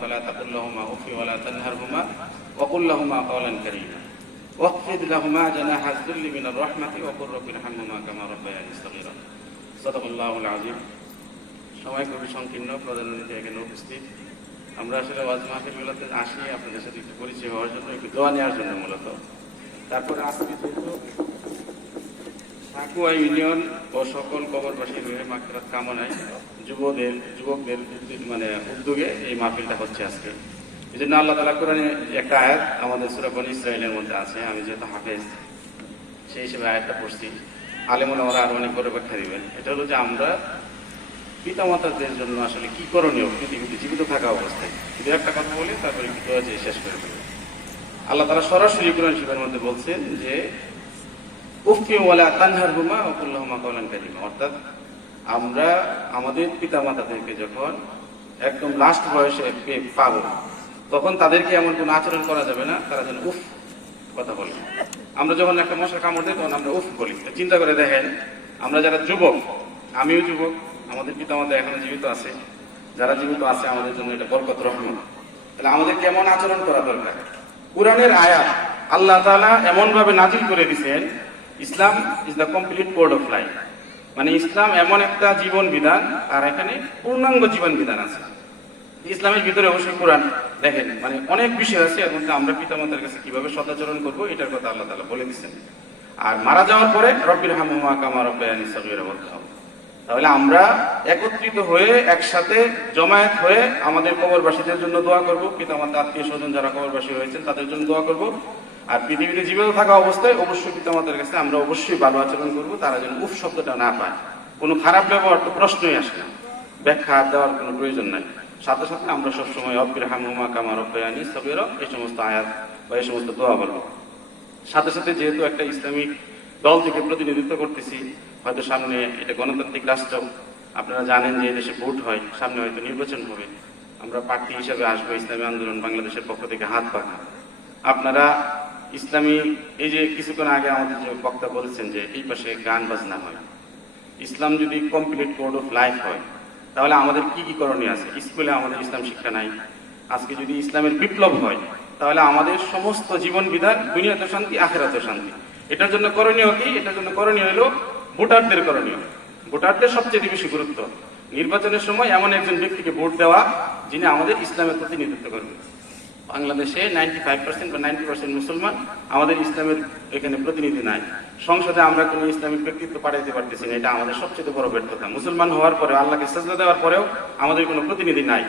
فلا تقل لهما اف ولا تنهرهما وقل لهما قولا كريما واخفض لهما جناح الذل من الرحمة وقل رب ارحمهما كما ربياني صغيرا صدق الله العظيم সময় খুবই সংকীর্ণ প্রধানমন্ত্রী এখানে উপস্থিত আমরা আসলে ওয়াজ মাহফিলগুলোতে আসি আপনাদের সাথে একটু পরিচয় হওয়ার জন্য একটু দোয়া নেওয়ার জন্য মূলত তারপরে আজকে যেহেতু সাকুয়া ইউনিয়ন ও সকল কবরবাসীর মাকরাত কামনায় যুবদের, যুবকদের মানে উদ্যোগে এই মাহফিলটা হচ্ছে আজকে। এই জন্য আল্লাহ তালা কোরআনে একটা আয়াত আমাদের সুরাবন ইসরায়েলের মধ্যে আছে। আমি যেহেতু হাফেজ, সেই হিসেবে আয়াতটা পড়ছি। আলেমুল আমরা আরও অনেক করে ব্যাখ্যা দিবেন। এটা হলো যে আমরা পিতামাতাদের জন্য আসলে কি করণীয়? পৃথিবীতে জীবিত থাকা অবস্থায়। শুধু একটা কথা বলি, তারপরে কি দোয়া শেষ করে দেবো। আল্লাহ তালা সরাসরি কোরআন শিবের মধ্যে বলছেন যে উফি ওয়ালা তানহার হুমা ওকুল্লাহমা কলান কারিমা। অর্থাৎ আমরা আমাদের পিতা মাতাদেরকে যখন একদম লাস্ট বয়সে পাবো তখন তাদেরকে এমন কোনো আচরণ করা যাবে না, তারা যেন উফ কথা বলে। আমরা যখন একটা মশা কামড় দিই, তখন আমরা উফ বলি। চিন্তা করে দেখেন, আমরা যারা যুবক, আমিও যুবক, আমাদের পিতা মাতা এখনও জীবিত আছে। যারা জীবিত আছে, আমাদের জন্য এটা বরকত রহমান তাহলে আমাদের কেমন আচরণ করা দরকার? কোরআনের আয়াত আল্লাহ তাআলা এমন ভাবে নাজিল করে দিয়েছেন Islam is the complete code of life মানে ইসলাম এমন একটা জীবন বিধান, আর এখানে পূর্ণাঙ্গ জীবন বিধান আছে। ইসলামের ভিতরে অবশ্যই কোরআন দেখেন। মানে অনেক বিষয় আছে এর মধ্যে আমরা পিতামাতার কাছে কীভাবে সদাচরণ করব, এটার কথা আল্লাহ তাআলা বলে দিচ্ছেন। আর মারা যাওয়ার পরে রব্বির হামুমা কামা রব্বায়ানি হবে তাহলে আমরা একত্রিত হয়ে, একসাথে জমায়েত হয়ে আমাদের কবরবাসীদের জন্য দোয়া করব। পিতামাতা, আত্মীয় স্বজন যারা কবরবাসী হয়েছেন তাদের জন্য দোয়া করব। আর পৃথিবীতে জীবিত থাকা অবস্থায় অবশ্যই পিতামাতার কাছে আমরা অবশ্যই ভালো আচরণ করব, তারা যেন উফ শব্দটা না পায়। কোনো খারাপ ব্যবহার তো প্রশ্নই আসে না। ব্যাখ্যা দেওয়ার কোনো প্রয়োজন নাই। সাথে সাথে আমরা সবসময় অব্বির হামুমা কামা রব্বায়ানি সবেরও এই সমস্ত আয়াত বা এই সমস্ত দোয়া বলব। সাথে সাথে যেহেতু একটা ইসলামিক দল থেকে প্রতিনিধিত্ব করতেছি, হয়তো সামনে এটা গণতান্ত্রিক রাষ্ট্র, আপনারা জানেন যে দেশে ভোট হয়, সামনে হয়তো নির্বাচন হবে। আমরা প্রার্থী হিসাবে আসব ইসলামী আন্দোলন বাংলাদেশের পক্ষ থেকে হাত পাখা আপনারা ইসলামী, এই যে কিছুক্ষণ আগে আমাদের যে বক্তা বলেছেন যে এই পাশে গান বাজনা হয়। ইসলাম যদি কমপ্লিট কোড অফ লাইফ হয়, তাহলে আমাদের কি কি করণীয় আছে? স্কুলে আমাদের ইসলাম শিক্ষা নাই। আজকে যদি ইসলামের বিপ্লব হয়, তাহলে আমাদের সমস্ত জীবন বিধান দুনিয়াতে শান্তি, আখেরাতে শান্তি। এটার জন্য করণীয় কি? এটার জন্য করণীয় হলো ভোটারদের করণীয়। ভোটারদের সবচেয়ে বেশি গুরুত্ব। নির্বাচনের সময় এমন একজন ব্যক্তিকে ভোট দেওয়া, যিনি আমাদের ইসলামের প্রতিনিধিত্ব করবে বাংলাদেশে নাইনটি ফাইভ পার্সেন্ট বা নাইনটি পার্সেন্ট মুসলমান, আমাদের ইসলামের এখানে প্রতিনিধি নাই। সংসদে আমরা কোনো ইসলামিক ব্যক্তিত্ব পাঠাইতে পারতেছি না, এটা আমাদের সবচেয়ে বড় ব্যর্থতা। মুসলমান হওয়ার পরে আল্লাহকে সাজদা দেওয়ার পরেও আমাদের কোনো প্রতিনিধি নাই।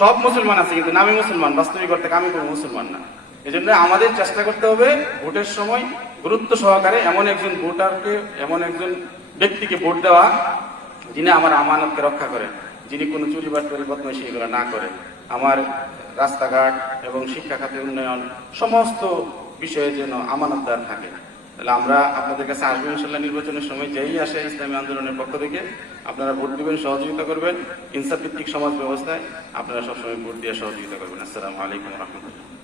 সব মুসলমান আছে, কিন্তু নামে মুসলমান, বাস্তবিক অর্থে আমি কোনো মুসলমান না। এই জন্য আমাদের চেষ্টা করতে হবে ভোটের সময় গুরুত্ব সহকারে এমন একজন ভোটারকে, এমন একজন ব্যক্তিকে ভোট দেওয়া যিনি আমার আমানতকে রক্ষা করেন, যিনি কোনো চুরি বাটপারি বদমাইশি এগুলো না করেন। আমার রাস্তাঘাট এবং শিক্ষা খাতের উন্নয়ন সমস্ত বিষয়ে যেন আমানতদার থাকে। তাহলে আমরা আপনাদের কাছে আসব ইনশাল্লাহ নির্বাচনের সময়, যেই আসে ইসলামী আন্দোলনের পক্ষ থেকে। আপনারা ভোট দিবেন, সহযোগিতা করবেন। ইনসাফ ভিত্তিক সমাজ ব্যবস্থায় আপনারা সবসময় ভোট দিয়ে সহযোগিতা করবেন। আসসালামু আলাইকুম রহমতুল্লাহ।